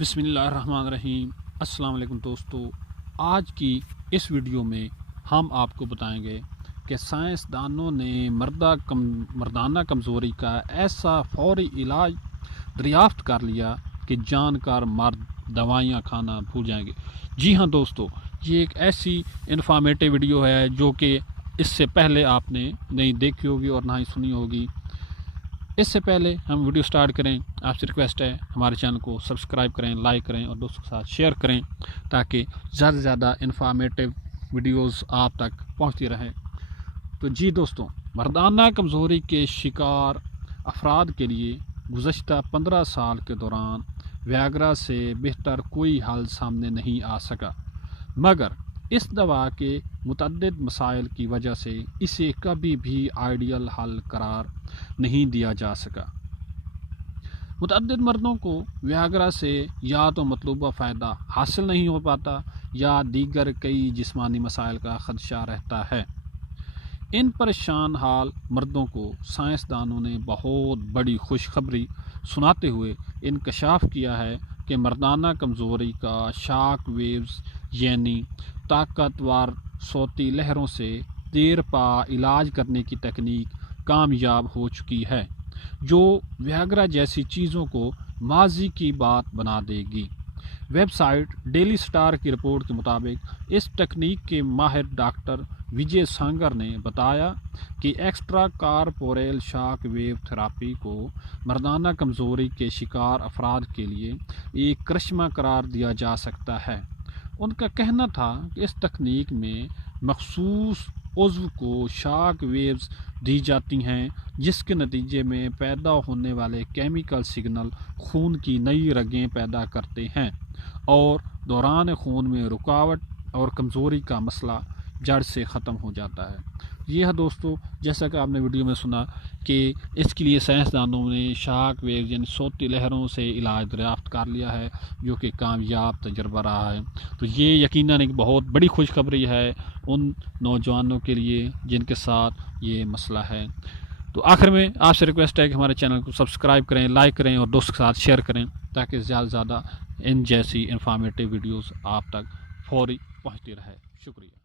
بسم اللہ الرحمن الرحیم۔ السلام علیکم دوستو، آج کی اس ویڈیو میں ہم آپ کو بتائیں گے کہ سائنسدانوں نے مردانہ کمزوری کا ایسا فوری علاج دریافت کر لیا کہ جانکار مرد دوائیاں کھانا بھول جائیں گے۔ جی ہاں دوستو، یہ ایک ایسی انفارمیٹیو ویڈیو ہے جو کہ اس سے پہلے آپ نے نہیں دیکھی ہوگی اور نہ ہی سنی ہوگی۔ اس سے پہلے ہم ویڈیو سٹارٹ کریں، آپ سے ریکویسٹ ہے ہمارے چینل کو سبسکرائب کریں، لائک کریں اور دوستوں کے ساتھ شیئر کریں تاکہ زیادہ سے زیادہ انفارمیٹیو ویڈیوز آپ تک پہنچتی رہیں۔ تو جی دوستوں، مردانہ کمزوری کے شکار افراد کے لیے گزشتہ 15 سال کے دوران ویاگرا سے بہتر کوئی حل سامنے نہیں آ سکا، مگر اس دوا کے متعدد مسائل کی وجہ سے اسے کبھی بھی آئیڈیل حل قرار نہیں دیا جا سکا۔ متعدد مردوں کو ویاگرا سے یا تو مطلوبہ فائدہ حاصل نہیں ہو پاتا یا دیگر کئی جسمانی مسائل کا خدشہ رہتا ہے۔ ان پریشان حال مردوں کو سائنسدانوں نے بہت بڑی خوشخبری سناتے ہوئے انکشاف کیا ہے کہ مردانہ کمزوری کا شاک ویوز یعنی طاقتور صوتی لہروں سے دیر پا علاج کرنے کی تکنیک کامیاب ہو چکی ہے، جو ویاگرا جیسی چیزوں کو ماضی کی بات بنا دے گی۔ ویب سائٹ ڈیلی سٹار کی رپورٹ کے مطابق اس تکنیک کے ماہر ڈاکٹر وجے سانگر نے بتایا کہ ایکسٹرا کارپوریل شاک ویو تھراپی کو مردانہ کمزوری کے شکار افراد کے لیے ایک کرشمہ قرار دیا جا سکتا ہے۔ ان کا کہنا تھا کہ اس تکنیک میں مخصوص عضو کو شاک ویوز دی جاتی ہیں، جس کے نتیجے میں پیدا ہونے والے کیمیکل سگنل خون کی نئی رگیں پیدا کرتے ہیں اور دوران خون میں رکاوٹ اور کمزوری کا مسئلہ جڑ سے ختم ہو جاتا ہے۔ یہ ہے دوستو، جیسا کہ آپ نے ویڈیو میں سنا کہ اس کے لیے سائنسدانوں نے شاک ویوز یعنی صوتی لہروں سے علاج دریافت کر لیا ہے، جو کہ کامیاب تجربہ رہا ہے۔ تو یہ یقیناً ایک بہت بڑی خوشخبری ہے ان نوجوانوں کے لیے جن کے ساتھ یہ مسئلہ ہے۔ تو آخر میں آپ سے ریکویسٹ ہے کہ ہمارے چینل کو سبسکرائب کریں، لائک کریں اور دوستوں کے ساتھ شیئر کریں تاکہ زیادہ سے زیادہ ان جیسی انفارمیٹیو ویڈیوز آپ تک فوری پہنچتی رہے۔ شکریہ۔